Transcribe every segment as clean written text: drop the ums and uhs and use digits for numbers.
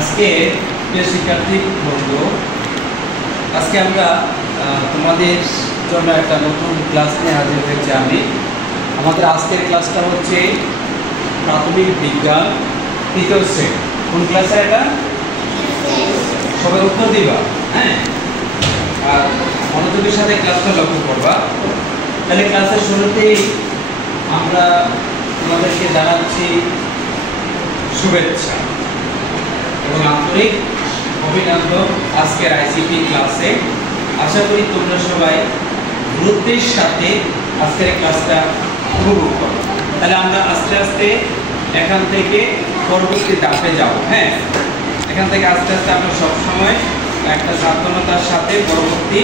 আজকে প্রিয় শিক্ষার্থী বন্ধু, আজকে আমরা তোমাদের জন্য একটা নতুন ক্লাস নিয়ে হাজির হয়েছি। আমাদের আজকের ক্লাসটা হচ্ছে প্রাথমিক বিজ্ঞান তৃতীয় শ্রেণী। কোন ক্লাসে এটা? সবাই উত্তর দিবা, হ্যাঁ, আর মনোযোগের সাথে ক্লাসটা লক্ষ্য করবা। তাহলে ক্লাসের শুরুতেই আমরা তোমাদেরকে জানাচ্ছি শুভেচ্ছা এবং আন্তরিক অভিনন্দন আজকের আইসিটি ক্লাসে। আশা করি তোমরা সবাই গুরুত্বের সাথে আজকের ক্লাসটা উপভোগ করো। তাহলে আমরা আস্তে আস্তে এখান থেকে পরবর্তী ধাপে যাব। হ্যাঁ, এখান থেকে আস্তে আস্তে আমরা সবসময় একটা সাবধানতার সাথে পরবর্তী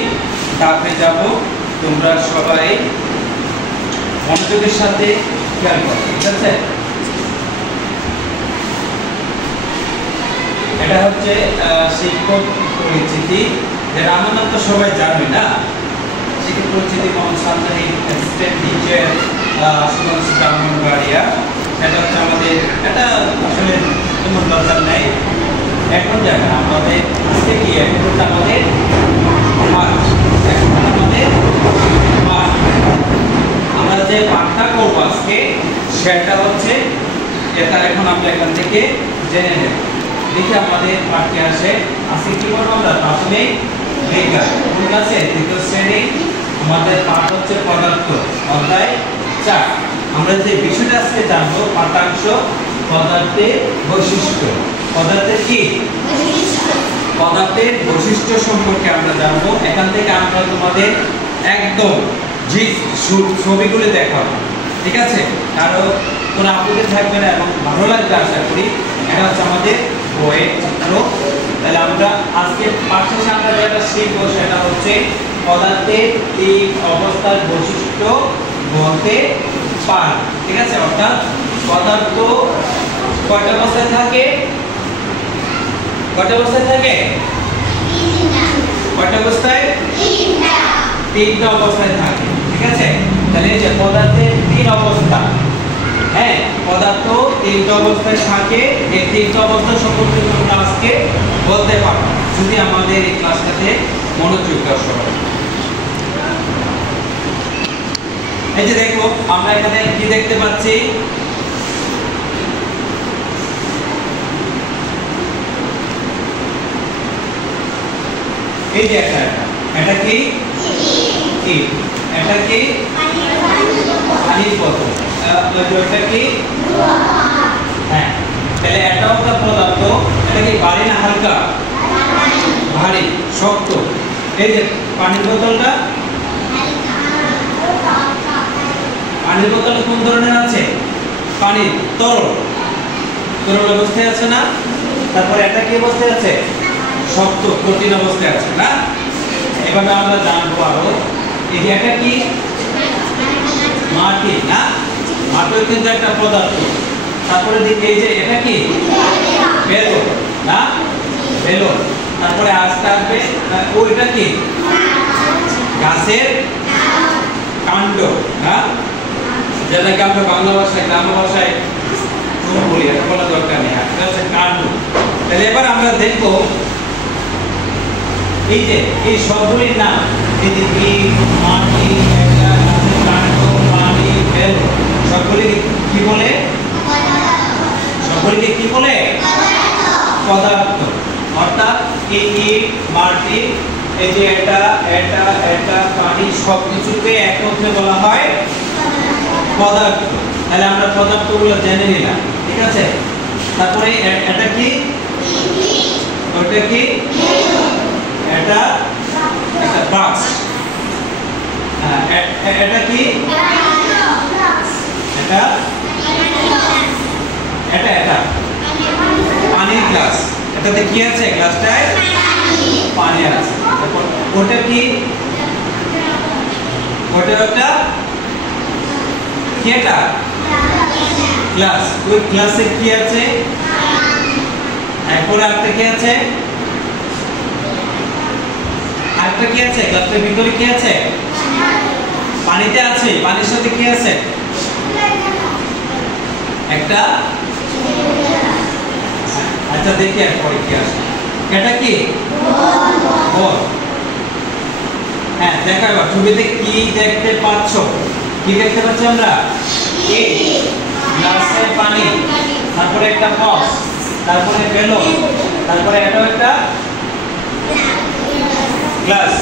ধাপে যাব। তোমরা সবাই মনোযোগের সাথে খেয়াল করো, ঠিক আছে? এটা হচ্ছে শিক্ষক পরিচিতি, যেটা আমার নাম তো সবাই জানবে না। শিক্ষক পরিচিতি মোহাম্মদ সান্তানি, অ্যাসিস্ট্যান্ট টিচার সুগঞ্জ ব্রাহ্মণবাড়িয়া। সেটা হচ্ছে আমাদের, এটা আসলে কোনো দরকার নেই এখন যাবে না। আমাদের আজকে কি এখন হচ্ছে আমাদের আমরা যে পাঠটা করবো আজকে সেটা হচ্ছে এটা। এখন আমরা এখান থেকে জেনে নেব। দেখি আমাদের পাঠ্যে আসে আজকে কি করবো আমরা? প্রাথমিক বিজ্ঞান কোন ক্লাসে? তৃতীয় শ্রেণী। আমাদের পাঠ হচ্ছে পদার্থ, অধ্যায় 4। আমরা যে বিষয়টা আজকে জানবো পাঠ্যাংশ পদার্থের বৈশিষ্ট্য। পদার্থের কি? পদার্থের বৈশিষ্ট্য সম্পর্কে আমরা জানবো। এখান থেকে আমরা তোমাদের একদম জি ছবিগুলো দেখাবো, ঠিক আছে? কারো কোনো আপত্তি থাকবে না এবং ভালো লাগবে আশা করি। এটা হচ্ছে আমাদের বইয়ের চিত্র। তাহলে আমরা আজকে পাঠের সাথে যেটা শিখবো সেটা হচ্ছে পদার্থের এই অবস্থার বৈশিষ্ট্য বলতে পারি, ঠিক আছে? অর্থাৎ পদার্থ কয়টা অবস্থায় থাকে? কয়টা অবস্থায় থাকে? কয়টা অবস্থায়? তিনটা অবস্থায় থাকে, ঠিক আছে? তাহলে যে পদার্থের তিন অবস্থা, হ্যাঁ, পদার্থ তিনটা অবস্থায় থাকে। এই তিনটা অবস্থা সম্পর্কে তোমরা আজকে বলতে পারো যদি আমাদের এই ক্লাসটাতে মনোযোগ দাও সবাই। এই যে দেখো, আমরা এখানে কি দেখতে পাচ্ছি? এই যে এটা কি? এটা কি? পানির বোতল। এটা কি? হ্যাঁ, তাহলে এটা একটা পদার্থ। এটা কি ভারী না হালকা? ভারী, শক্ত। এই যে পানির বোতলটা, পানির বোতল কোন ধরনের আছে? পানি তরল, তরল অবস্থায় আছে না? তারপরে এটা কি অবস্থায় আছে? শক্ত, কঠিন অবস্থায় আছে না? এভাবে আমরা জানবো আরো। এই যে এটা কি? মাটি না? মাটি কিন্তু একটা পদার্থ। তারপরে এই যে এটা কি? বেলুন না? বেলুন। তারপরে আস্তে আসবে ওইটা কি? গাছের কাণ্ড না? যেটাকে আমরা বাংলা ভাষায়, গ্রাম্য ভাষায় বলি, এটা বলা দরকার নেই। এটা হচ্ছে কাণ্ড। তাহলে এবার আমরা দেখবো এই যে এই সবগুলির নাম, এই যে মাটি, কাণ্ড, পানি, বেলুন, সবগুলিকে কি বলে? সবগুলিকে কি বলে? পদার্থ। অর্থাৎ এই মাটি, এই যে এটা এটা এটা পানি, সবকিছুকে একত্রে বলা হয় পদার্থ। তাহলে আমরা পদার্থগুলো জেনে নিলাম, ঠিক আছে? তারপরে এটা কি? ওটা কি? এটা একটা বাক্স। এটা কি? এটা এটা এটা পানির গ্লাস। এটাতে কি আছে? গ্লাসটায় পানি আছে। ওটা কি? ওটা একটা কি? এটা গ্লাস। ওই গ্লাসে কি আছে? এরপরে একটা কি আছে? আরেকটা কি আছে? গ্লাসের ভিতরে কি আছে? পানিতে আছে। পানির সাথে কি আছে? একটা আচ্ছা দেখি আর পরে কি আসে। এটা কি বল। হ্যাঁ দেখো এবার ছবিতে কি দেখতে পাচ্ছ? কি দেখতে পাচ্ছি আমরা? এ গ্লাসে পানি, তারপরে একটা বক্স, তারপরে বেলুন, তারপরে এটাও একটা গ্লাস,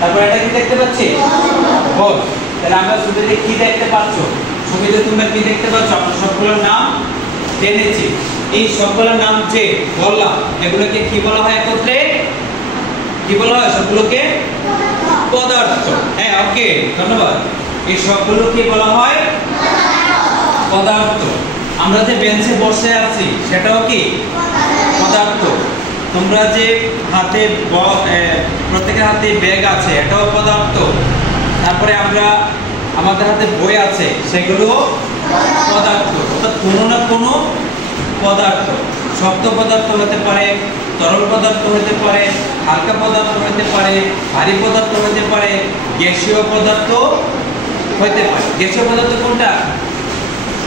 তারপরে এটা কি দেখতে পাচ্ছি? বল। তাহলে আমরা ছবিতে কি দেখতে পাচ্ছ? ছবিতে তোমরা কি দেখতে পাচ্ছ? আমরা সবগুলোর নাম জেনেছি। এই সবগুলোর নাম যে বললাম এগুলোকে কি বলা হয় একত্রে? কি বলা হয় সবগুলোকে? পদার্থ। হ্যাঁ ওকে ধন্যবাদ। এই সবগুলো কি বলা হয়? পদার্থ। আমরা যে বেঞ্চে বসে আছি সেটাও কি পদার্থ। তোমরা যে হাতে প্রত্যেকের হাতে ব্যাগ আছে এটাও পদার্থ। তারপরে আমাদের হাতে বই আছে সেগুলো পদার্থ। অর্থাৎ কোনো না কোনো পদার্থ, শক্ত পদার্থ হতে পারে, তরল পদার্থ হতে পারে, হালকা পদার্থ হতে পারে, ভারী পদার্থ হতে পারে, গ্যাসীয় পদার্থ হতে পারে। গ্যাসীয় পদার্থ কোনটা?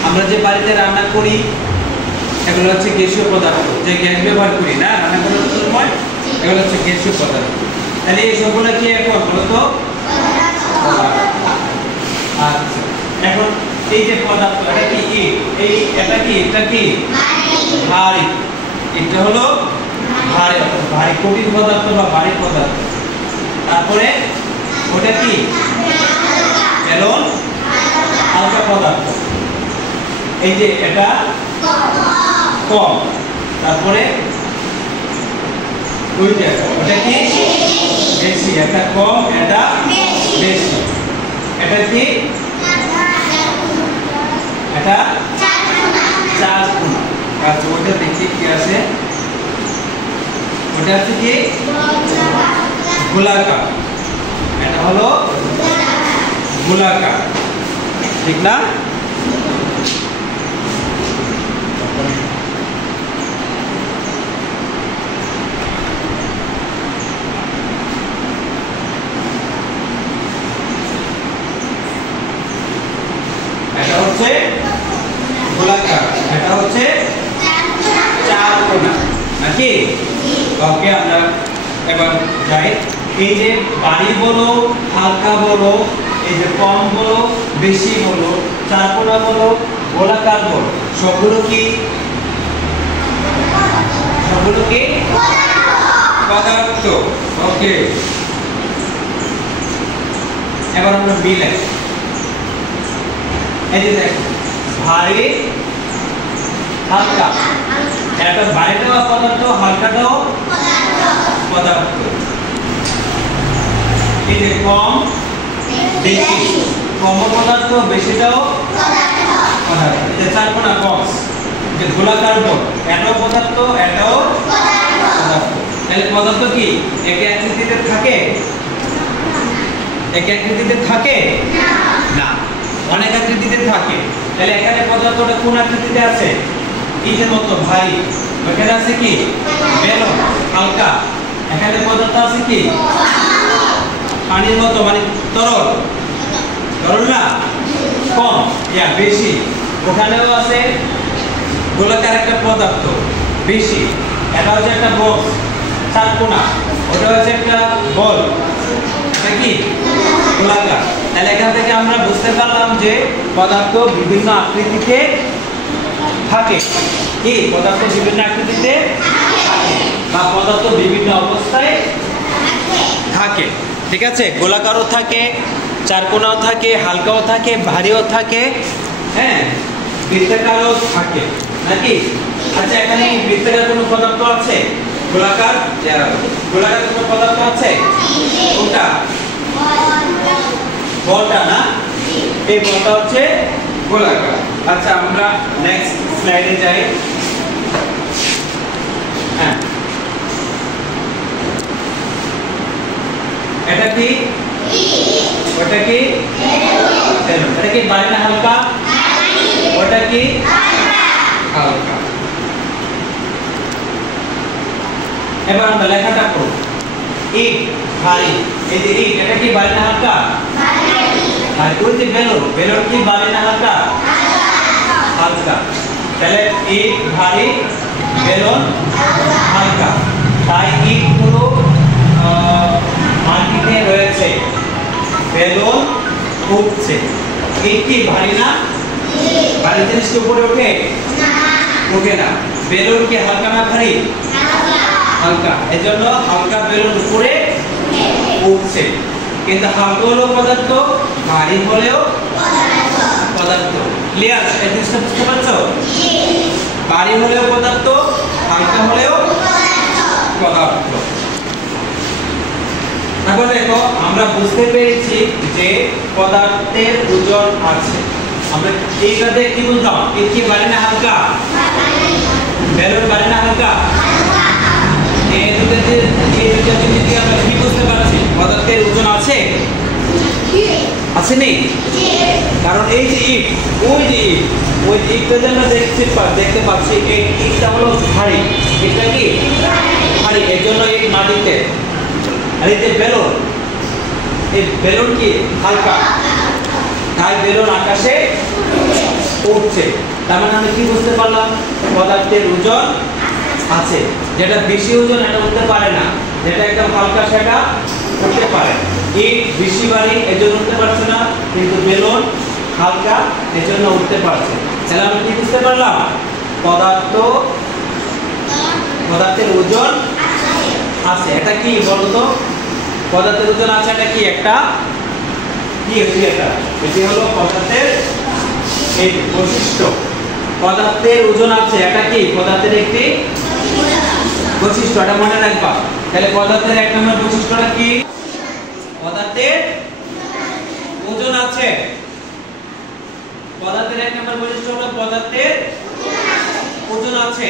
আমরা যে বাড়িতে রান্না করি এগুলো হচ্ছে গ্যাসীয় পদার্থ, যে গ্যাস ব্যবহার করি না রান্না করার সময়, এগুলো হচ্ছে গ্যাসীয় পদার্থ। তাহলে এই সবগুলো কি এখন বলতো? আচ্ছা এখন এই যে পদার্থ এটা কি? এটা কি ভারী। এটা হলো ভারী, ভারী কঠিন পদার্থ বা ভারী পদার্থ। তারপরে ওটা কি? বেলুন, হালকা পদার্থ। এই যে এটা কম। তারপরে ওই যে ওটা কি? বেশি। এটা কম, এটা বেশি। এটা কি? এটা চার কোণা। আচ্ছা ওটা দেখি কি আছে। ওটা হচ্ছে কি? গোলাকার। এটা হলো গোলাকার, ঠিক না? এটা হচ্ছে গোলাকার, এটা হচ্ছে চার কোণা নাকি? ওকে আমরা এবার যাই। এই যে ভারী বলো, হালকা বলো, এই যে কম বলো, বেশি বলো, চার কোণা বলো, গোলাকার বলো, সবগুলো কি পদার্থ। ওকে এবার আমরা মিলাই। এই যে দেখো ভারী, হালকা, এটা ভারীটাও পদার্থ, হালকাটাও পদার্থ। এই যে কম, বেশি, কম পদার্থ, বেশিটাও পদার্থ। এই যে চার কোণা বক্স, যে গোলাকার বল, এটাও পদার্থ, এটাও পদার্থ। তাহলে পদার্থ কি একই আকৃতিতে থাকে? একই আকৃতিতে থাকে না, অনেক আকৃতিতে থাকে। তাহলে এখানে পদার্থটা কোন আকৃতিতে আছে? এই যে মতো ভারী, ওখানে আছে কি বেলুন, হালকা। এখানে পদার্থ আছে কি পানির মতো, মানে তরল, তরল না, কম ইয়া বেশি। ওখানেও আছে গোলাকার একটা পদার্থ, বেশি। এটা হচ্ছে একটা বক্স, চার কোণা। ওটা হচ্ছে একটা বল, এটা কি গোলাকার। তাহলে এখান থেকে আমরা বুঝতে পারলাম যে পদার্থ বিভিন্ন আকৃতিতে থাকে। কি পদার্থ বিভিন্ন আকৃতিতে বা পদার্থ বিভিন্ন অবস্থায় থাকে, ঠিক আছে? গোলাকারও থাকে, চারকোনাও থাকে, হালকাও থাকে, ভারীও থাকে, হ্যাঁ বৃত্তাকারও থাকে নাকি? আচ্ছা এখানে বৃত্তাকার কোনো পদার্থ আছে? গোলাকার কোনো পদার্থ আছে? কোনটা? বলটা না, এই বলটা হচ্ছে গোলাকার। আচ্ছা আমরা নেক্সট স্লাইডে যাই। হ্যাঁ এটা কি? ওটা কি? এটা কি ভারী না হালকা? ওটা কি হালকা। এবার আমরা লেখাটা করব। ইট ভারী, এই যে ইট, এটা কি ভারী না হালকা? আর ওই যে বেলুন, বেলুন কি ভারী না হালকা? হালকা। তাহলে ইট ভারী, বেলুন হালকা, তাই ইটগুলো মাটিতে রয়েছে, বেলুন উঠছে। ইট কি ভারী না? ভারী জিনিস কি উপরে ওঠে? ওঠে না। বেলুন কি হালকা না ভারী? হালকা, এজন্য হালকা বেলুন উপরে উঠছে। কিন্তু হালকা হলেও পদার্থ, ভারী হলেও পদার্থ। ক্লিয়ার? এই জিনিসটা বুঝতে পারছো? ভারী হলেও পদার্থ, হালকা হলেও পদার্থ। এখন দেখো, আমরা বুঝতে পেরেছি যে পদার্থের ওজন আছে। আমরা এইটাতে কি বুঝলাম? এর কি ভারী না হালকা? বেলুন ভারী না হালকা? এই দুটো জিনিস দিয়ে আমরা কি বুঝতে পারছি? পদার্থের ওজন আছে? আছে নেই? কারণ এই যে ইট, ওই যে ইট, ওই ইটটা যে আমরা দেখতে পাচ্ছি, এই ইটটা হলো ভারী। এটা কি ভারী, এর জন্য এই মাটিতে। আর এই যে বেলুন, এই বেলুন কি হালকা, তাই বেলুন আকাশে উঠছে। তার মানে আমরা কি বুঝতে পারলাম? পদার্থের ওজন আছে। যেটা বেশি ওজন এটা উঠতে পারে না, যেটা একদম হালকা সেটা উঠতে পারে। ইট বেশি ভারী এজন্য উঠতে পারছে না, কিন্তু বেলুন হালকা এজন্য উঠতে পারছে। তাহলে আমরা কি বুঝতে পারলাম? পদার্থের ওজন আছে। এটা কি বলতো? পদার্থের ওজন আছে, এটা কি একটা কি হচ্ছে? এটি হলো পদার্থের এই বৈশিষ্ট্য। পদার্থের ওজন আছে, এটা কি পদার্থের একটি বৈশিষ্ট্য, এটা মনে রাখবা। তাহলে পদার্থের এক নম্বর বৈশিষ্ট্যটা কি? পদার্থের ওজন আছে। পদার্থের এক নম্বর বৈশিষ্ট্য হলো পদার্থের ওজন আছে।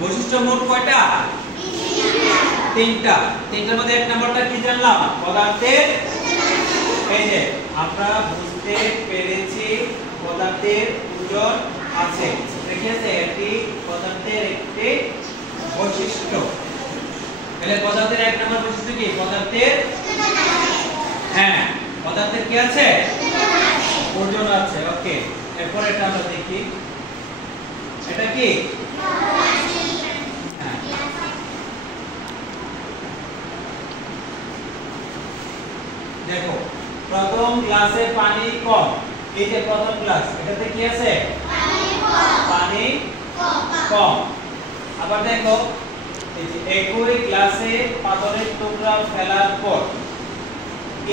বৈশিষ্ট্য মোট কয়টা? তিনটা। তিনটার মধ্যে এক নম্বরটা কি জানলাম? পদার্থের, এই যে আমরা বুঝতে পেরেছি পদার্থের ওজন আছে। ঠিক আছে, এটি পদার্থের একটি বৈশিষ্ট্য। তাহলে পদার্থের এক নম্বর বৈশিষ্ট্য কি? পদার্থের, হ্যাঁ, পদার্থের কি আছে? ওজন আছে। ওকে, এরপর এটা আমরা দেখি, এটা কি? দেখো, প্রথম গ্লাসে পানি কম। এই যে প্রথম গ্লাস, এটাতে কি আছে? পানি কম। আবার দেখো, এই যে একই গ্লাসে পাথরের টুকরা ফেলার পর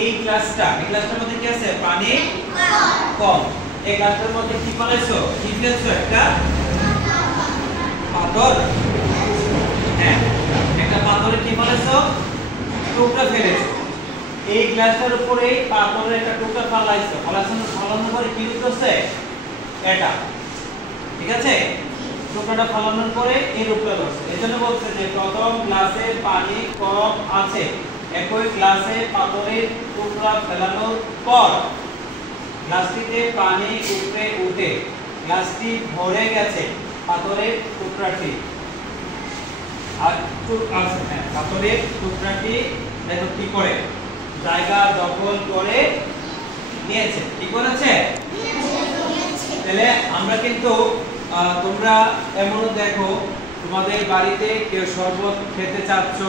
এই গ্লাসটার মধ্যে কি আছে? পানি কম। এই গ্লাসটার মধ্যে কি করেছো? কি ফেলছো? একটা পাথর, হ্যাঁ, একটা পাথরে কি করেছো? টুকরা ফেলেছো। এই গ্লাসের উপরে পাথরের একটা টুকরা ফালাইছো, ফালানোর পরে কি হচ্ছে? এটা, ঠিক আছে, টুকরাটা ফালানোর পরে এই রূপটা হচ্ছে। এজন্য বলছে যে প্রথম গ্লাসে পানি কম আছে, একই গ্লাসে পাথরের টুকরা ফেলানোর পর গ্লাসটিতে পানি উপরে উঠে গ্লাসটি ভরে গেছে পাথরের টুকরাটি। আর পাথরের টুকরাটি দেখো কি করে? জায়গা দখল করে নিয়েছে। কি করেছে? তাহলে আমরা কিন্তু তোমরা এমনও দেখো, তোমাদের বাড়িতে কেউ শরবত খেতে চাচ্ছ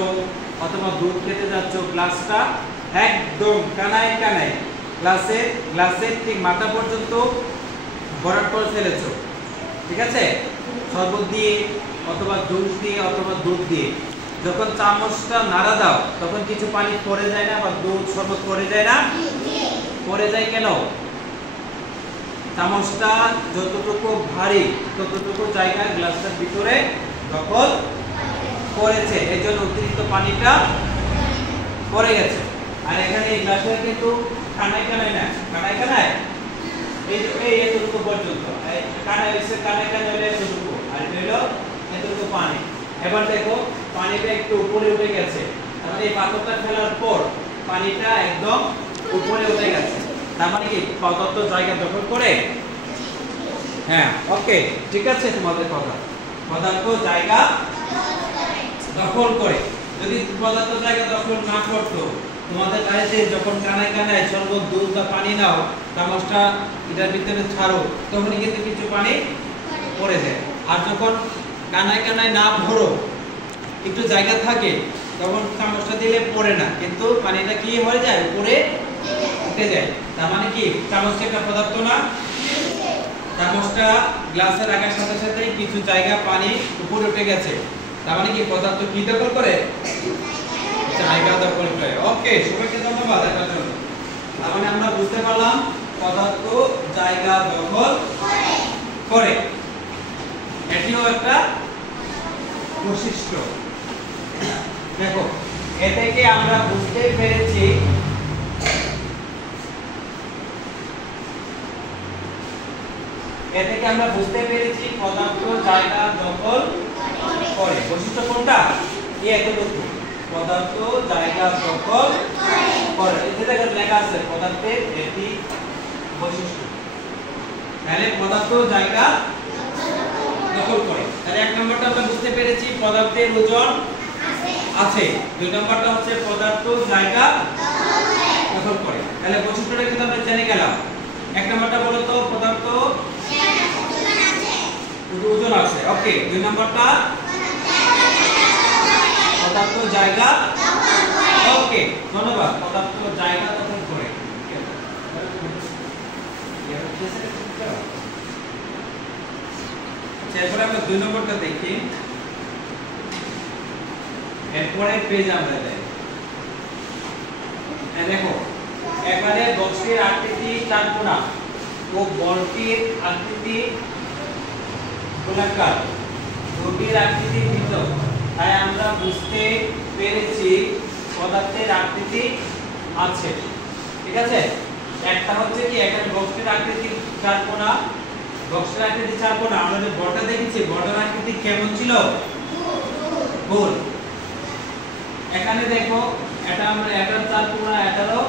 অথবা দুধ খেতে যাচ্ছ, গ্লাসটা একদম কানায় কানায় গ্লাসের ঠিক মাথা পর্যন্ত ভরাট করে ফেলেছো, ঠিক আছে, শরবত দিয়ে অথবা জুস দিয়ে অথবা দুধ দিয়ে। যখন চামচটা নাড়া দাও তখন কিছু পানি পড়ে যায় না, বা দুধ শরবত পড়ে যায় না? পড়ে যায় কেন? চামচটা যতটুকু ভারী ততটুকু জায়গা গ্লাসটার ভিতরে দখল করেছে, এই জন্য অতিরিক্ত পানিটা পড়ে গেছে। আর এখানে এই গ্লাসে কিন্তু কানায় কানায় না, কানায় কানায় এই এতটুকু পর্যন্ত, কানায় হলে এতটুকু, আর এটা হলো এতটুকু পানি। এবার দেখো পানিটা একটু উপরে উঠে গেছে, তাহলে এই পাথরটা ফেলার পর পানিটা একদম উপরে উঠে গেছে, তার মানে কি পদার্থ জায়গা দখল করে? হ্যাঁ, ওকে, ঠিক আছে, তোমাদের কথা, পদার্থ জায়গা দখল করে। যদি পদার্থ জায়গা দখল না করতো, তোমাদের বাড়িতে যখন কানায় কানায় শরবত দুধ বা পানি নাও, চামচটা এটার ভিতরে ছাড়ো, তখনই কিন্তু কিছু পানি পড়ে যায়। আর যখন কানায় কানায় না ভরো, একটু জায়গা থাকে, তখন চামচটা দিলে পড়ে না, কিন্তু পানিটা কি হয়ে যায়, উপরে উঠে যায়। তার মানে কি চামচটা একটা পদার্থ না? চামচটা গ্লাসে রাখার সাথে সাথে কিছু জায়গা পানি উপরে উঠে গেছে, তার মানে কি পদার্থ কি দখল করে? জায়গা দখল করে। ওকে, সবাইকে ধন্যবাদ এটার জন্য। তার মানে আমরা বুঝতে পারলাম পদার্থ জায়গা দখল করে, এটিও একটা বৈশিষ্ট্য। দেখো, এ থেকে আমরা বুঝতে পেরেছি পদার্থ জায়গা দখল করে। বৈশিষ্ট্য কোনটা? এতটুকু, পদার্থ জায়গা দখল করে। এতে দেখো লেখা আছে পদার্থের এটি বৈশিষ্ট্য। তাহলে পদার্থ জায়গা দখল করে। তাহলে এক নম্বরটা আমরা বুঝতে পেরেছি পদার্থের ওজন আছে। দুই নম্বরটা হচ্ছে পদার্থ জায়গা দখল করে। তাহলে বৈশিষ্ট্যটা কিন্তু আমরা জেনে গেলাম। এক নম্বরটা বলো তো, পদার্থ ওজন আছে। ওকে, দুই নম্বরটা পদার্থ জায়গা, ওকে ধন্যবাদ, পদার্থ জায়গা দখল করে। এরপরে আমরা দুই নম্বরটা দেখি, এরপরে পেজ আমরা যাই। দেখো, এবারে বক্সটির আকৃতি চারকোণা ও বলটির আকৃতি গোলাকার, দুটির আকৃতি পৃথক। তাই আমরা বুঝতে পেরেছি পদার্থের আকৃতি আছে। ঠিক আছে, একটা হচ্ছে কি, এখানে বক্সটির আকৃতি চারকোণা, বক্সের আকৃতি চারকোণা। আমরা যে বলটা দেখেছি, বলটার আকৃতি কেমন ছিল? গোল। এখানে দেখো, এটা আমরা এটার চারকোণা, এটারও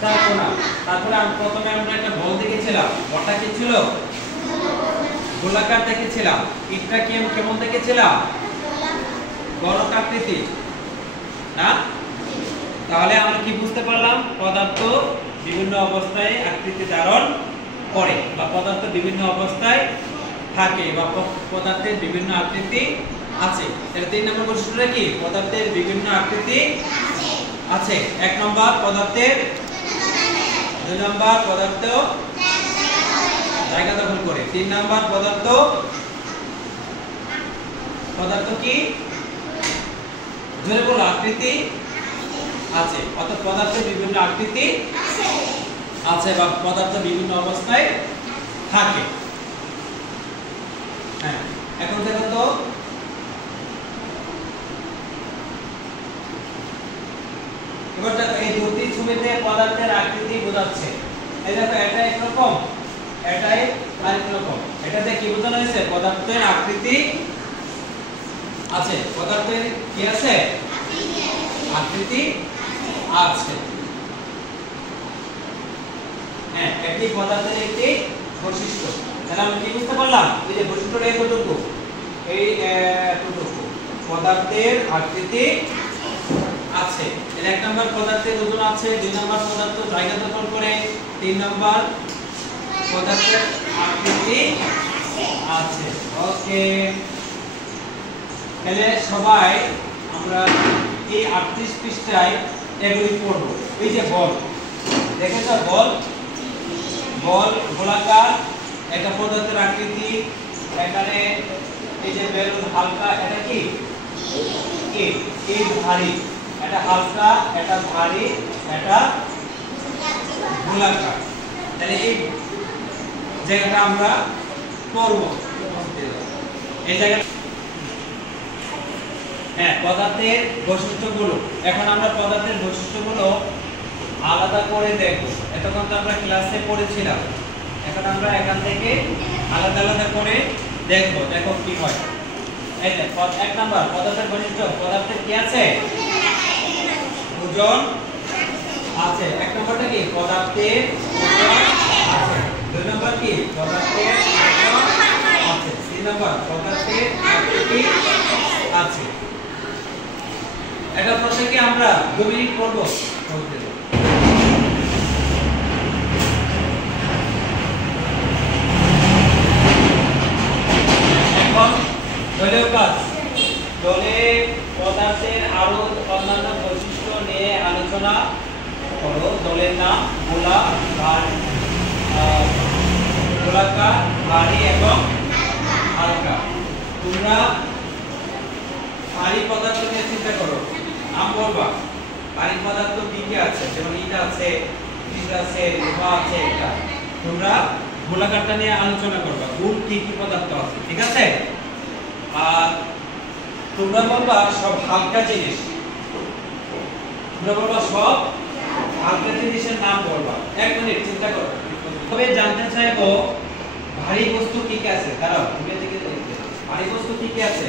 চারকোণা। তারপরে প্রথমে আমরা একটা বল দেখেছিলাম, বলটা কি ছিল? গোলাকার দেখেছিলাম। ইটটা কেমন দেখেছিলাম? গোলক আকৃতি না? তাহলে আমরা কি বুঝতে পারলাম? পদার্থ বিভিন্ন অবস্থায় আকৃতি ধারণ করে, বা পদার্থ বিভিন্ন অবস্থায় থাকে, বা পদার্থের বিভিন্ন আকৃতি আছে। তাহলে তিন নম্বর বৈশিষ্ট্যটা কি? পদার্থের বিভিন্ন আকৃতি আছে। এক নম্বর পদার্থের, দুই নম্বর পদার্থ জায়গা দখল করে, তিন নম্বর পদার্থ কি? জোরে বলো, আকৃতি আছে। অর্থাৎ পদার্থের বিভিন্ন আকৃতি আছে, বা পদার্থ বিভিন্ন অবস্থায় থাকে। হ্যাঁ, এখন দেখো তো, এবার দেখো এই দুটি ছবিতে পদার্থের আকৃতি বোঝাচ্ছে। এই দেখো, এটা একরকম, এটাই আরেক রকম। এটাতে কি বোঝানো হয়েছে? পদার্থের আকৃতি আছে। পদার্থের কি আছে? আকৃতি আছে। হ্যাঁ, এটি পদার্থের একটি বৈশিষ্ট্য। তাহলে আমরা কি বুঝতে পারলাম? এই যে বৈশিষ্ট্যটা এতটুকু, এই এতটুকু, পদার্থের আকৃতি আছে। এর এক নম্বর পদার্থের ওজন আছে, দুই নম্বর পদার্থ জায়গা দখল করে, তিন নম্বর পদার্থের আকৃতি আছে। ওকে, তাহলে সবাই আমরা এই 38 পৃষ্ঠায় এগুলি পড়ব। এই যে বল দেখেছো, বল গোলাকার, একটা পদার্থের আকৃতি। এখানে এই যে বেলুন হালকা, এটা কি? এই ভারী, এটা হালকা, এটা ভারী, এটা গোলাকার। তাহলে এই জায়গাটা আমরা পড়ব। এই জায়গা, হ্যাঁ, পদার্থের বৈশিষ্ট্যগুলো। এখন আমরা পদার্থের বৈশিষ্ট্যগুলো আলাদা করে দেখব। এতক্ষণ তো আমরা ক্লাসে পড়েছিলাম, এখন আমরা এখান থেকে আলাদা আলাদা করে দেখব। দেখো কি হয়। এই যে এক নাম্বার পদার্থের বৈশিষ্ট্য, পদার্থের কি আছে? ওজন আছে। এক নম্বরটা কি? পদার্থের ওজন আছে। দুই নম্বর কি? পদার্থের ওজন আছে। তিন নম্বর পদার্থের আকৃতি আছে। এটা প্রত্যেককে আমরা 2 মিনিট পড়ব। এখন হইলেও কাজ জলে পদার্থের আরো অন্যান্য বৈশিষ্ট্য নিয়ে আলোচনা করো। জলের নাম গোলাকার, ভারী এবং হালকা। তোমরা ভারী পদার্থ নিয়ে চিন্তা করো, নাম বলবা। ভারী পদার্থ কি কি আছে? যেমন ইট আছে, ফ্রিজ আছে, লোহা আছে। এটা তোমরা গোলাকারটা নিয়ে আলোচনা করবা, কোন কি কি পদার্থ আছে, ঠিক আছে? আর তোমরা বলবা সব হালকা জিনিস। তোমরা বলবা সব হালকা জিনিসের নাম বলবা। 1 মিনিট চিন্তা করো। তবে জানতে চাইবো ভারী বস্তু কি কি আছে? দাঁড়াও, তুমি এদিকে দেখতে। ভারী বস্তু কি কি আছে?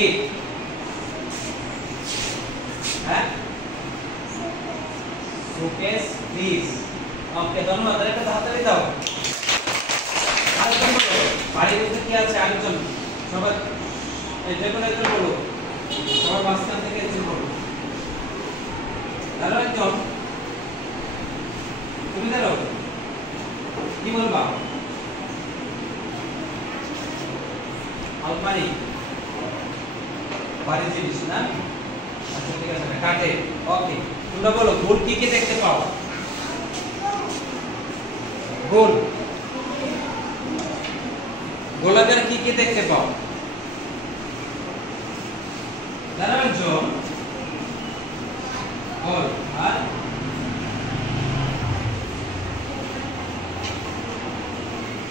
ইট, হ্যাঁ, শোকেস, ফ্রিজ। ওকে, ধন্যবাদ। একটা হাততালি দাও। আরেকটা বলো, ভারী বস্তু কি আছে? আরেকজন সবাই এই যে কোনো একজন বলো, সবার মাঝখান থেকে একজন বলো। দাঁড়াও একজন, তুমি দাঁড়াও, কি বলবা? আলমারি ভারী জিনিস না? আচ্ছা ঠিক আছে, কাটে। ওকে, তোমরা বলো গোল কি কি দেখতে পাও? গোল, গোলাকার কি কি দেখতে পাও? দাঁড়াও একজন, গোল আর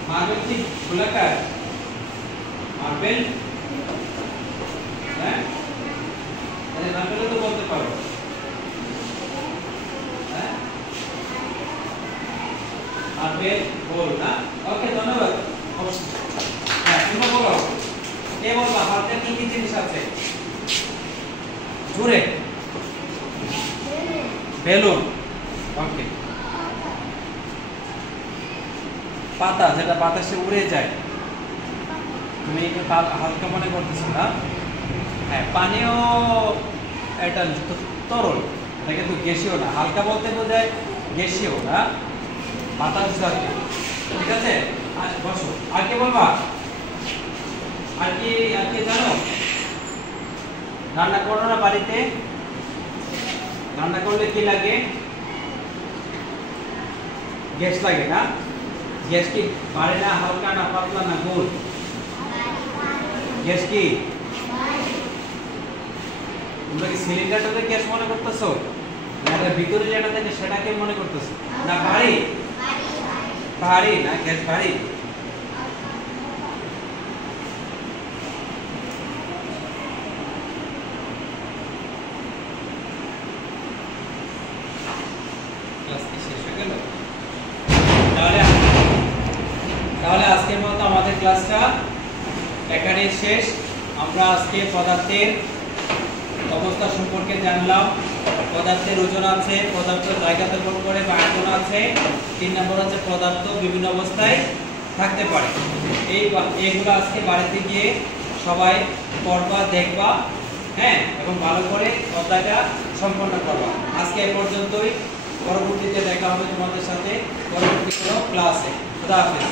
মার্বেল কি গোলাকার? মার্বেল, হ্যাঁ, তাহলে মার্বেলও তো বলতে পারো, হ্যাঁ, মার্বেল গোল না? ওকে, ধন্যবাদ। হ্যাঁ, তুমি বলো, কে বলবা হাতে কি কি জিনিস আছে? জোরে। বেলুন, ওকে। পাতা, যেটা বাতাসে উড়ে যায়। তুমি এটা হালকা মনে করতেছো না? হ্যাঁ, পানিও এটা তরল, এটা কিন্তু গ্যাসীয় না। হালকা বলতে বোঝায় গ্যাসীয় না, বাতাস জাতীয়, ঠিক আছে? বসো। আর কে বলবা? আর কি জানো? রান্না করো না বাড়িতে? রান্না করলে কি লাগে? গ্যাস লাগে না? গ্যাস কি বাড়ে না? হালকা না, পাতলা না, গোল? গ্যাস কি? তোমরা কি সিলিন্ডারটাতে গ্যাস মনে করতেছো, না এর ভিতরে যেটা থাকে সেটাকে মনে করতেছো? না ভারী? ভারী না, গ্যাস ভারী। ক্লাস কি শেষ হয়ে গেল? তাহলে আজকের মতো আমাদের ক্লাসটা এখানেই শেষ। আমরা আজকে পদার্থের অবস্থা সম্পর্কে জানলাম। পদার্থের ওজন আছে, পদার্থ জায়গা দখল করে বা আয়তন আছে। 3 নম্বর হচ্ছে পদার্থ বিভিন্ন অবস্থায় থাকতে পারে। এইগুলো আজকে বাড়িতে গিয়ে সবাই পড়বা, দেখবা, হ্যাঁ, এবং ভালো করে অধ্যায়টা সম্পন্ন করবা। আজকে এই পর্যন্তই। পরবর্তীতে দেখা হবে তোমাদের সাথে পরবর্তী কোনো ক্লাসে। খুদা হাফেজ।